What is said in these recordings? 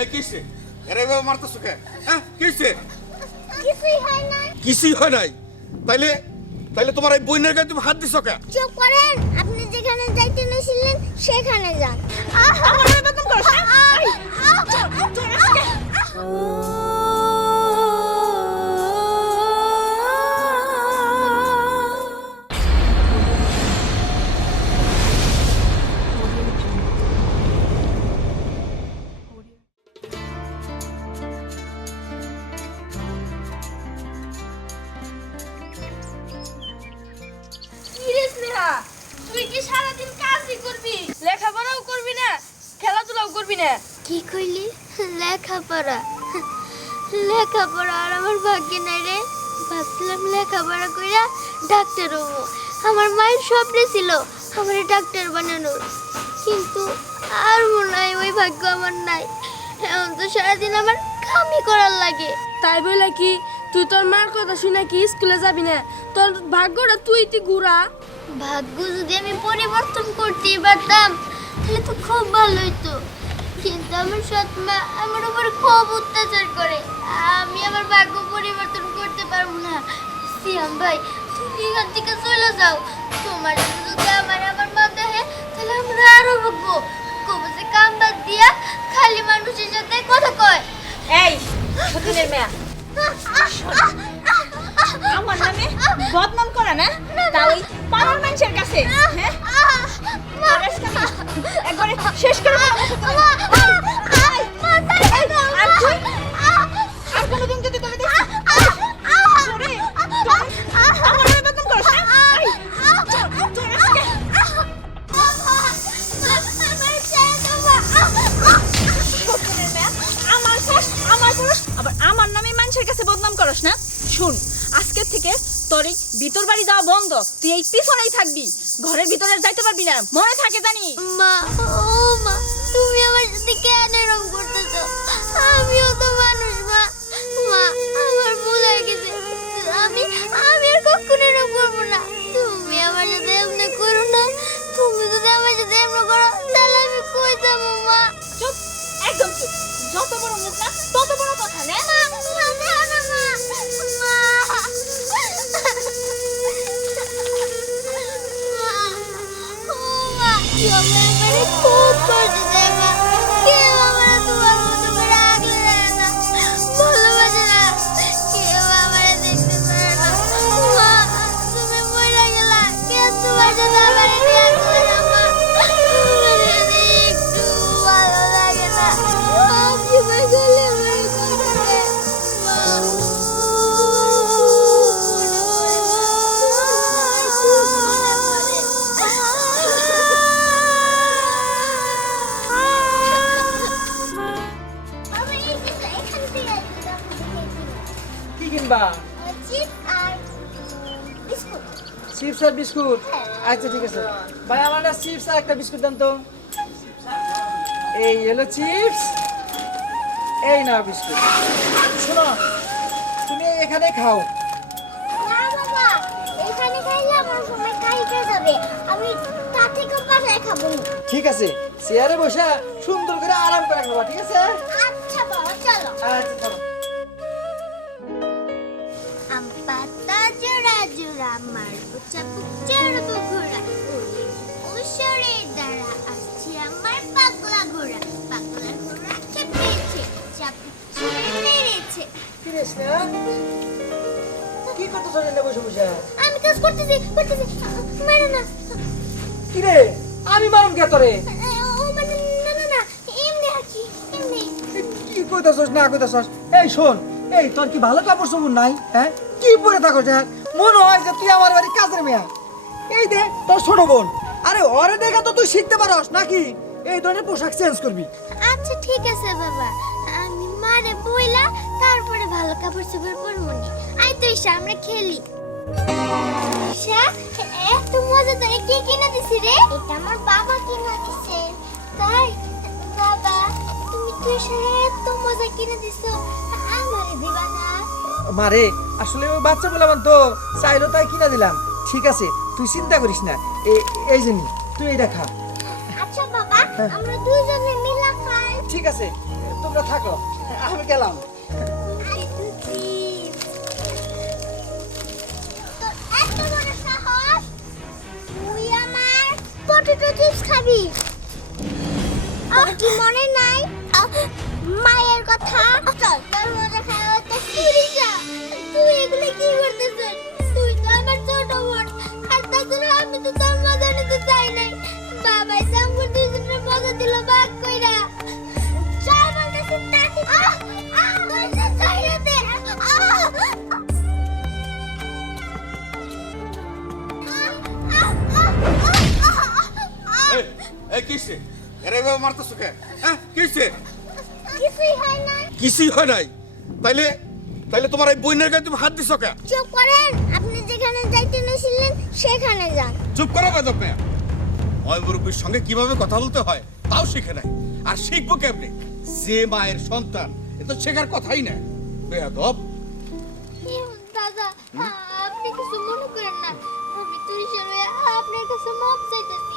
এই কিসে এরে বাবা মারতেছো কে হ্যাঁ কিসে কিছুই হয় না কিছুই হয় নাই তাইলে তাইলে তোমার এই বইনের গায়ে তুমি হাত দিছো কে চুপ করেন আপনি যেখানে যাইতে নিয়েছিলেন সেখানে যান আমার বদনাম করছ কি সারাদিন কাজই করবি? লেখাপড়াও করবি না খেলাধুলাও করবি না। কি কইলি? লেখাপড়া। লেখাপড়া আর আমার ভাগ্যে নাই রে। ভাবছিলাম লেখাপড়া কইরা ডাক্তার হব। আমার মায়ের স্বপ্নে ছিল আমার ডাক্তার বানানোর। কিন্তু আর মনে হয় ওই ভাগ্য আমার নাই। এখন তো সারাদিন আমার কামই করার লাগে। তাই বলে কি তুই তোর মার কথা শুনে কি স্কুলে যাবি না? তোর ভাগ্যটা তুই তুই ঘুরা ভাগ্য যদি আমি পরিবর্তন করতেই পারতাম তাহলে তো খুব ভালো হতো কিন্তু আমার সৎ মা আমার উপর খুব অত্যাচার করে। আমি আমার ভাগ্য পরিবর্তন করতে পারব না। সিয়াম ভাই তুমি এখান থেকে চলে যাও। তোমার যদি আমার আমার মা দেখে তাহলে আমরা আরও ভাববো কবসে কাম বাদ দিয়া খালি মানুষের সাথে কথা কয়। এই সতীনের মেয়া। আমার নামে বদনাম করে না তা ওই পাড়ার মানুষের কাছে হ্যাঁ একবারে শেষ করে তুই? আমার নামে মানুষের কাছে বদনাম করস না শুন আজকের থেকে তোর এই ভিতর বাড়ি যাওয়া বন্ধ। তুই এই পিছনেই থাকবি। ঘরের ভিতরে যাইতে পারবি না। মনে থাকে জানি? মা ও মা তুমি আমার সাথে কেন এরকম করতেছো? আমিও তো মানুষ মা। মা আমার ভুল হয়ে গেছে। আমি আমি আর কখনো এরকম করব না। তুমি আমার সাথে এমনি করো না। তুমি যদি আমার সাথে এমনি করো তাহলে আমি কই যাব মা? চুপ। একদম চুপ যত বড় মুখ না তত বড় কথা। না মা খুব বিস্কুট। আচ্ছা ঠিক আছে। ভাই আমার না চিপস আর একটা বিস্কুট দেন তো। এই হলো চিপস। এই না বিস্কুট। শোনো তুমি এখানে খাও। ঠিক আছে চেয়ারে বসে সুন্দর করে আরাম করে খাবা ঠিক আছে? কি রে কি করতেছ এখানে বসে বসে? আমি কাজ করতেছি করতেছি। মেরো না। কি রে আমি মারুম কে তোরে? ও না না না এমনি আর কি কইতাছস না কইতাছস? এই শোন এই তোর কি ভালো কাপড় চোপড় নাই হ্যাঁ? কি পরে থাকো হ্যাঁ? মনে হয় যে তুই আমার বাড়ি কাজের মেয়া। এই দে তোর ছোট বোন। আরে ওরে দেখা তো তুই শিখতে পারস নাকি? এই ধরনের পোশাক চেঞ্জ করবি। আচ্ছা ঠিক আছে বাবা। মারে বইলা তারপরে ভালো কাপড় চোপড় পরবো নি। আই তুই আমরা খেলি। এত মজা তোরে কে কিনে দিছি রে? এটা আমার বাবা কিনে দিছে। তাই বাবা তুমি তুই এত মজা কিনে দিছো। আমারে দিবা না। মারে আসলে ওই বাচ্চা বললাম তো চাইলো তাই কিনা দিলাম। ঠিক আছে তুই চিন্তা করিস না। এই জন্য তুই এটা খা। আচ্ছা বাবা আমরা দুইজনে মিলা খাই। ঠিক আছে। তোমরা থাকো। আমি গেলাম। মনে নাই? মায়ের কথা। কিসে? এরে মারতেছো কে হ্যাঁ কিসে? কিছুই হয় না কিছুই হয় নাই? তাইলে তাইলে তোমার এই বইনের গায়ে তুমি হাত দিছো কে চুপ করেন আপনি যেখানে যাইতে সেখানে যান। চুপ করো মুরব্বীর সঙ্গে কীভাবে কথা বলতে হয় তাও শিখে নাই। আর শিখব কেমনি? যে মায়ের সন্তান এ তো শেখার কথাই না বেয়াদব। দাদা আপনি কিছু মনে করেন না। আমি আপনার কাছে মাপ চাইতেছি।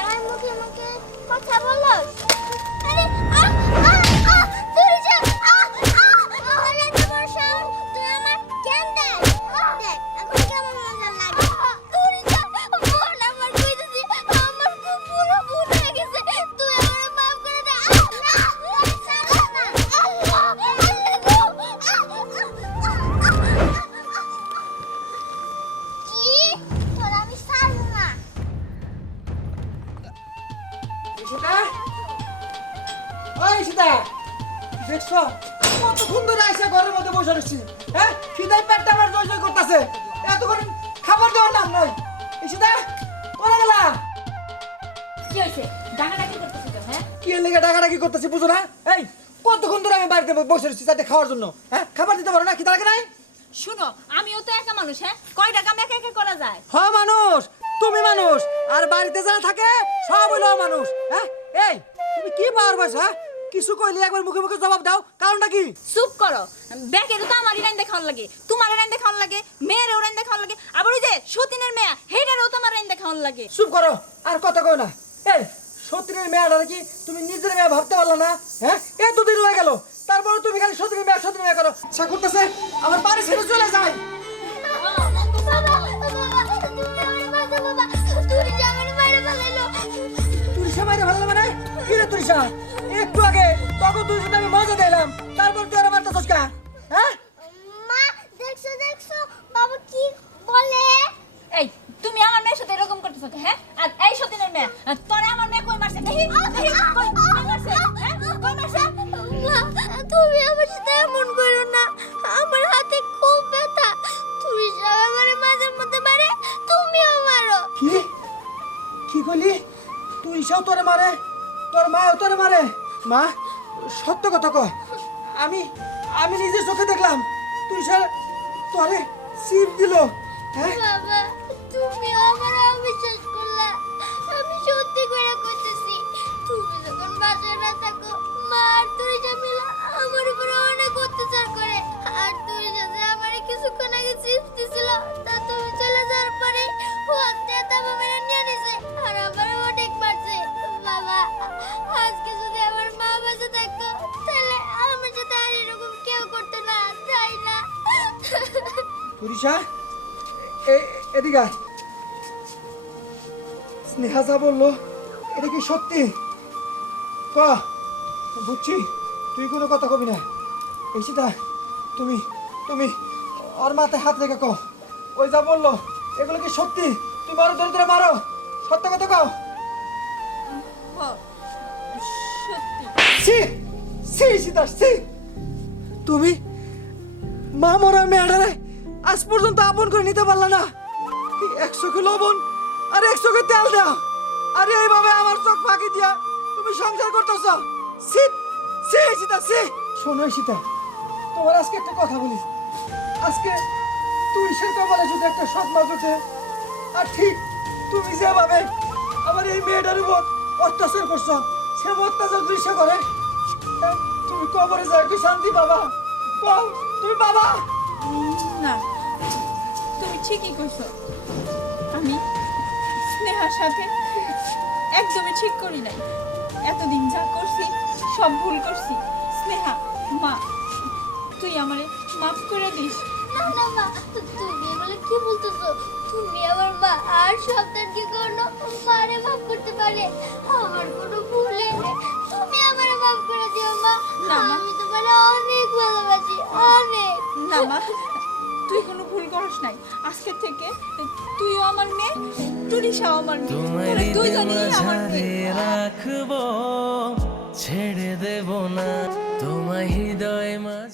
আমার মুখে মুখে কথা বলো। আরে ওই ঈশিতা দেখছ? কতক্ষণ ধরে আইসা ঘরের মধ্যে বসে রয়েছি হ্যাঁ? খিদায় পেটটা আমার জয় জয় করতেছে। এতক্ষণ খাবার দেওয়ার নাম নয় ঈশিতা কোনে গেলা? কি হয়েছে? ডাকাডাকি করতেছো হ্যাঁ? কি এর লেগে ডাকাডাকি করতেছি বুঝো না? এই কতক্ষণ ধরে আমি বাড়িতে বসে রয়েছি চারটে খাওয়ার জন্য হ্যাঁ? খাবার দিতে পারো না? খিদা লাগে নাই? শুনো আমিও তো একা মানুষ হ্যাঁ? কয়টা কাম একা একা করা যায়? হ মানুষ তুমি মানুষ আর বাড়িতে যারা থাকে সব হইল মানুষ হ্যাঁ? এই তুমি কি পাওয়ার বয়স হ্যাঁ? কিছু কইলে একবার মুখে মুখে জবাব দাও কারণটা কি? চুপ করো। ব্যাগেরও তো আমারই রাইন দেখান লাগে তোমার রাইন দেখান লাগে মেয়েরও রাইন দেখান লাগে আবার ওই যে সতীনের মেয়া হেটারও তোমার রাইন দেখান লাগে। চুপ করো আর কথা কই না। এই সতীনের মেয়েটা কি তুমি নিজের মেয়ে ভাবতে পারল না হ্যাঁ? এ দুদিন হয়ে গেল তারপরে তুমি খালি সতীনের মেয়ে সতীনের মেয়ে করো। সে করতেছে আমার বাড়ি ছেড়ে চলে যায়। তুরিশা মাইরে ভালো মানে? কি রে তুরিশা একটু আগে তখন তুই আমি মজা দিলাম। তারপর তুই আর আমার তো চসকা হ্যাঁ? মা দেখছ দেখছ? বাবা কি বলে? এই তুমি আমার মেয়ের সাথে এরকম করতেছো হ্যাঁ? আর এই সতীনের মেয়ে আর তোরে আমার মেয়ে কই মারছে? দেখি দেখি কই কই মারছে? হ্যাঁ? কই মারছে? তুমি আমার সাথে এমন করো না। আমার হাতে খুব ব্যথা। তুমি সব আমার মাঝে মধ্যে মারে তুমিও মারো। কি? কি কইলি? তুই ইসাও তোরে মারে তোর মাও তোরে মারে। মা, সত্য কথা ক আমি আমি নিজের চোখে দেখলাম, তুই স্যার তোরে সিপ দিল হ্যাঁ? বাবা, তুমি আমার অবিশ্বাস করলা। আমি সত্যি করে কইতেছি, তুমি যখন বাসায় না থাকো, মা আর তুই মিলা আমার উপরে অনেক অত্যাচার করে, আর তুই সাথে আমার কিছুক্ষণ আগে চিপস দিছিল, তা তুমি চলে যাওয়ার পরে ও তুরিশা এদিকে। স্নেহা যা বলল, এটা কি সত্যি? ক বুঝছি, তুই কোনো কথা কবি না। এই সীতা তুমি তুমি ওর মাথায় হাত রেখে কও। ওই যা বলল, এগুলো কি সত্যি? তুই মারো ধরে ধরে মারো। সত্য কথা কও। সি সি সীতা সি তুমি মা মরা মেয়েটারে আজ পর্যন্ত আপন করে নিতে পারলা না। একশো কিলো লবণ আর একশো কে তেল দাও। আর এইভাবে আমার চোখ ফাঁকি দিয়া তুমি সংসার করতেছ। সি সি সীতা সি শোনো সীতা তোমার আজকে একটা কথা বলি। আজকে তুই সে কপালে যদি একটা স্বপ্ন জোটে, আর ঠিক তুমি যেভাবে আমার এই মেয়েটার উপর অত্যাচার করছ, সে অত্যাচার সে করে? তুমি কবরে যাও কি শান্তি পাবা। কম তুমি বাবা না। ঠিকই কইছো। আমি স্নেহার সাথে একদমই ঠিক করি নাই। এতদিন যা করছি সব ভুল করছি। স্নেহা মা তুই আমারে মাফ করে দিস। না না মা তুমি এগুলো কি বলতেছো? তুমি আমার মা আর সন্তান কি কোনো মারে মাফ করতে পারে। আমার কোনো ভুলে নেই। তুমি আমারে মাফ করে দিও মা। না, মা। আমি তোমার অনেক ভালোবাসি অনেক। না মা তুই কোনো ভুল করিস নাই। আজকে থেকে তুই আমার মেয়ে টুরিশাও আমার মেয়ে। দুইজনই আমার মেয়ে। রাখব ছেড়ে দেব না। তোমার হৃদয় মাঝ